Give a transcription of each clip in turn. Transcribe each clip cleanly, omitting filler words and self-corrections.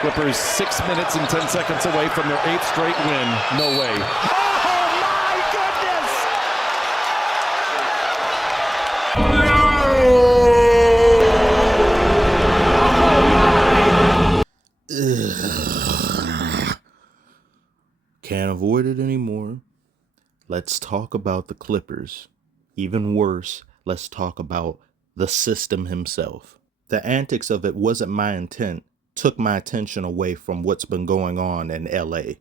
Clippers 6 minutes and 10 seconds away from their 8th straight win. No way. Oh my Ugh. Can't avoid it anymore. Let's talk about the Clippers. Even worse, let's talk about the system himself. The antics of it wasn't my intent, took my attention away from what's been going on in LA.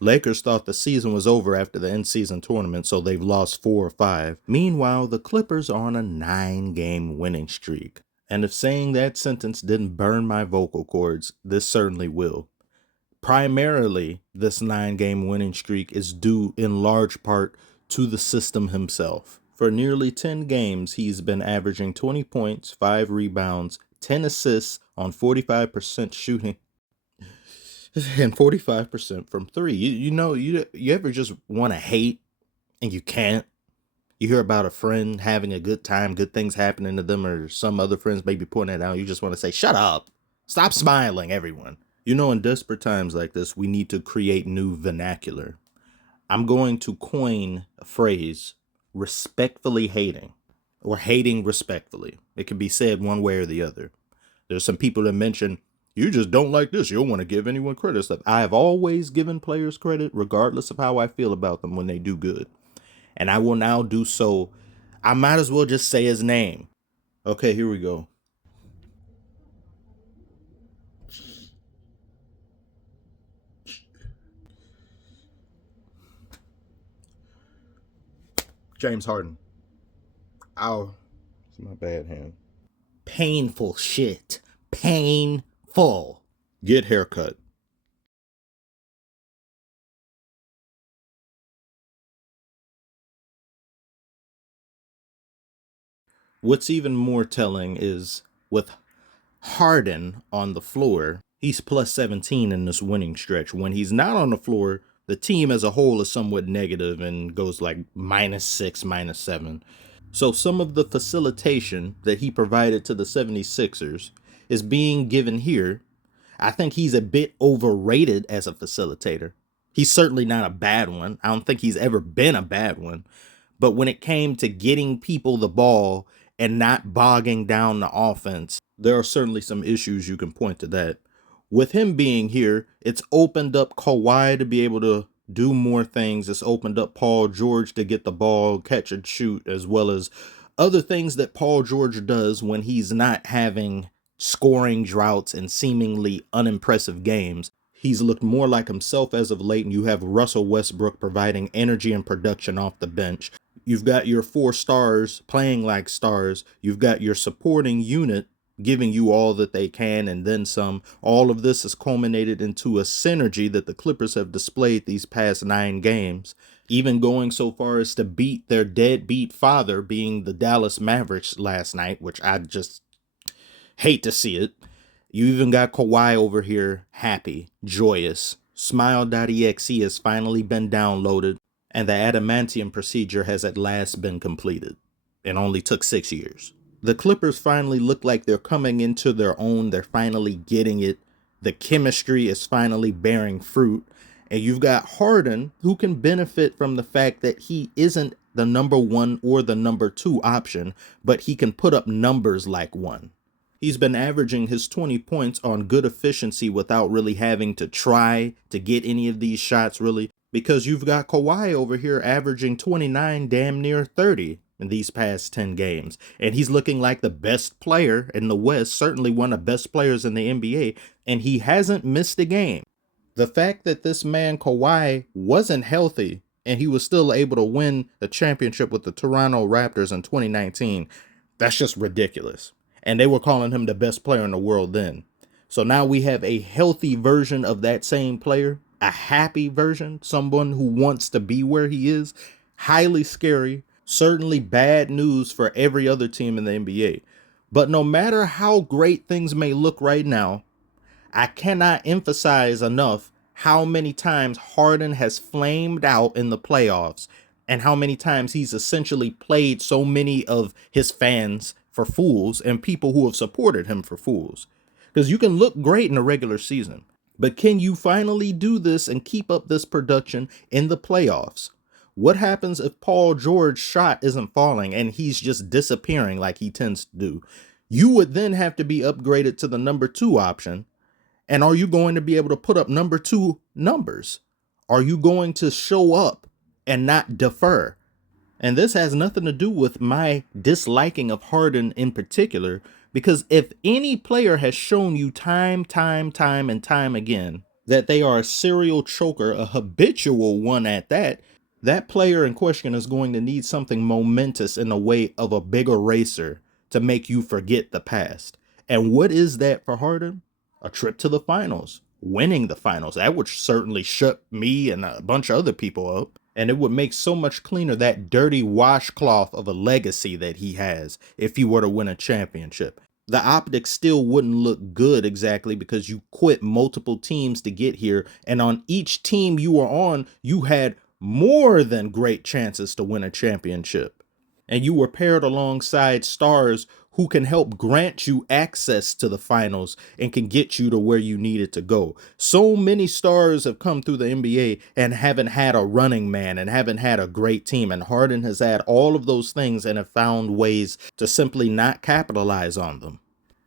Lakers thought the season was over after the in-season tournament, so they've lost 4 or 5. Meanwhile, the Clippers are on a 9-game winning streak. And if saying that sentence didn't burn my vocal cords, this certainly will. Primarily, this 9-game winning streak is due in large part to the system himself. For nearly 10 games, he's been averaging 20 points, 5 rebounds, 10 assists on 45% shooting, and 45% from 3. You ever just want to hate and you can't? You hear about a friend having a good time, good things happening to them, or some other friends maybe pointing it out. You just want to say, shut up. Stop smiling, everyone. In desperate times like this, we need to create new vernacular. I'm going to coin a phrase, respectfully hating, or hating respectfully. It can be said one way or the other. There's some people that mention, you just don't like this. You don't want to give anyone credit. I have always given players credit, regardless of how I feel about them when they do good. And I will now do so. I might as well just say his name. Okay, here we go. James Harden. Ow. It's my bad hand. Painful shit. Painful. Get haircut. What's even more telling is with Harden on the floor, he's plus 17 in this winning stretch. When he's not on the floor, the team as a whole is somewhat negative and goes like -6, -7. So some of the facilitation that he provided to the 76ers is being given here. I think he's a bit overrated as a facilitator. He's certainly not a bad one. I don't think he's ever been a bad one. But when it came to getting people the ball and not bogging down the offense, there are certainly some issues you can point to that. With him being here, it's opened up Kawhi to be able to do more things. It's opened up Paul George to get the ball, catch and shoot, as well as other things that Paul George does when he's not having scoring droughts and seemingly unimpressive games. He's looked more like himself as of late, and you have Russell Westbrook providing energy and production off the bench. You've got your 4 stars playing like stars. You've got your supporting unit giving you all that they can and then some. All of this has culminated into a synergy that the Clippers have displayed these past 9 games, even going so far as to beat their deadbeat father, being the Dallas Mavericks last night, which I just hate to see it. You even got Kawhi over here happy, joyous. Smile.exe has finally been downloaded, and the adamantium procedure has at last been completed. It only took 6 years. The Clippers finally look like they're coming into their own. They're finally getting it. The chemistry is finally bearing fruit. And you've got Harden, who can benefit from the fact that he isn't the number 1 or the number 2 option, but he can put up numbers like one. He's been averaging his 20 points on good efficiency without really having to try to get any of these shots, really, because you've got Kawhi over here averaging 29, damn near 30 in these past 10 games. And he's looking like the best player in the West, certainly one of the best players in the NBA, and he hasn't missed a game. The fact that this man Kawhi wasn't healthy and he was still able to win the championship with the Toronto Raptors in 2019, that's just ridiculous. And they were calling him the best player in the world then. So now we have a healthy version of that same player, a happy version, someone who wants to be where he is. Highly scary, certainly bad news for every other team in the NBA. But no matter how great things may look right now, I cannot emphasize enough how many times Harden has flamed out in the playoffs and how many times he's essentially played so many of his fans for fools and people who have supported him for fools. Because you can look great in the regular season. But can you finally do this and keep up this production in the playoffs? What happens if Paul George's shot isn't falling and he's just disappearing like he tends to do? You would then have to be upgraded to the number 2 option. And are you going to be able to put up number 2 numbers? Are you going to show up and not defer? And this has nothing to do with my disliking of Harden in particular, because if any player has shown you time and time again that they are a serial choker, a habitual one at that, that player in question is going to need something momentous in the way of a big eraser to make you forget the past. And what is that for Harden? A trip to the finals, winning the finals. That would certainly shut me and a bunch of other people up. And it would make so much cleaner that dirty washcloth of a legacy that he has if he were to win a championship. The optics still wouldn't look good exactly because you quit multiple teams to get here. And on each team you were on, you had more than great chances to win a championship. And you were paired alongside stars who can help grant you access to the finals and can get you to where you needed to go. So many stars have come through the NBA and haven't had a running man and haven't had a great team. And Harden has had all of those things and have found ways to simply not capitalize on them.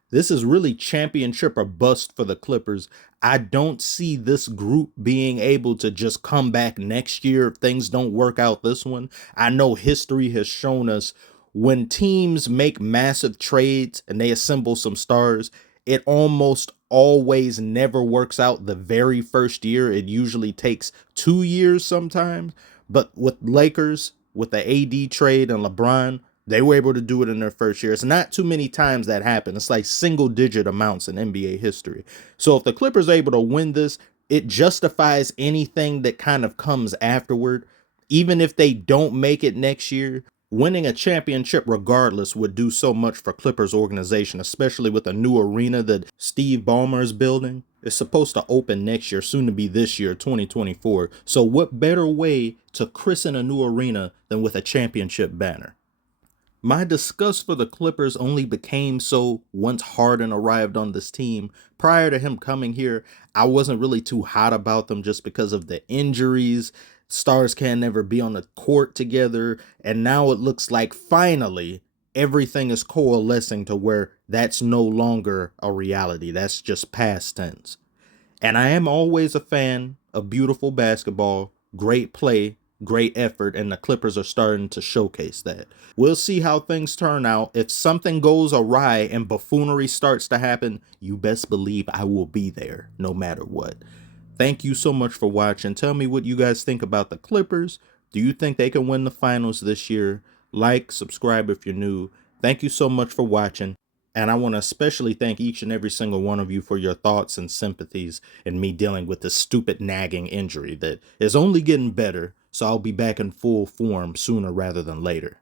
This is really championship or bust for the Clippers. I don't see this group being able to just come back next year if things don't work out this one. I know history has shown us when teams make massive trades and they assemble some stars, it almost always never works out the very first year. It usually takes 2 years sometimes. But with Lakers, with the AD trade and LeBron, they were able to do it in their first year. It's not too many times that happen. It's like single-digit amounts in NBA history. So if the Clippers are able to win this, it justifies anything that kind of comes afterward. Even if they don't make it next year, winning a championship regardless would do so much for Clippers organization, especially with a new arena that Steve Ballmer is building. It's supposed to open next year, soon to be this year, 2024. So what better way to christen a new arena than with a championship banner? My disgust for the Clippers only became so once Harden arrived on this team. Prior to him coming here, I wasn't really too hot about them just because of the injuries. Stars can never be on the court together. And now it looks like finally everything is coalescing to where that's no longer a reality. That's just past tense. And I am always a fan of beautiful basketball, great play, great effort, and the Clippers are starting to showcase that. We'll see how things turn out. If something goes awry and buffoonery starts to happen, you best believe I will be there no matter what. Thank you so much for watching. Tell me what you guys think about the Clippers. Do you think they can win the finals this year? Like, subscribe if you're new. Thank you so much for watching. And I want to especially thank each and every single one of you for your thoughts and sympathies in me dealing with this stupid nagging injury that is only getting better. So I'll be back in full form sooner rather than later.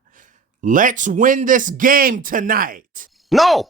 Let's win this game tonight. No!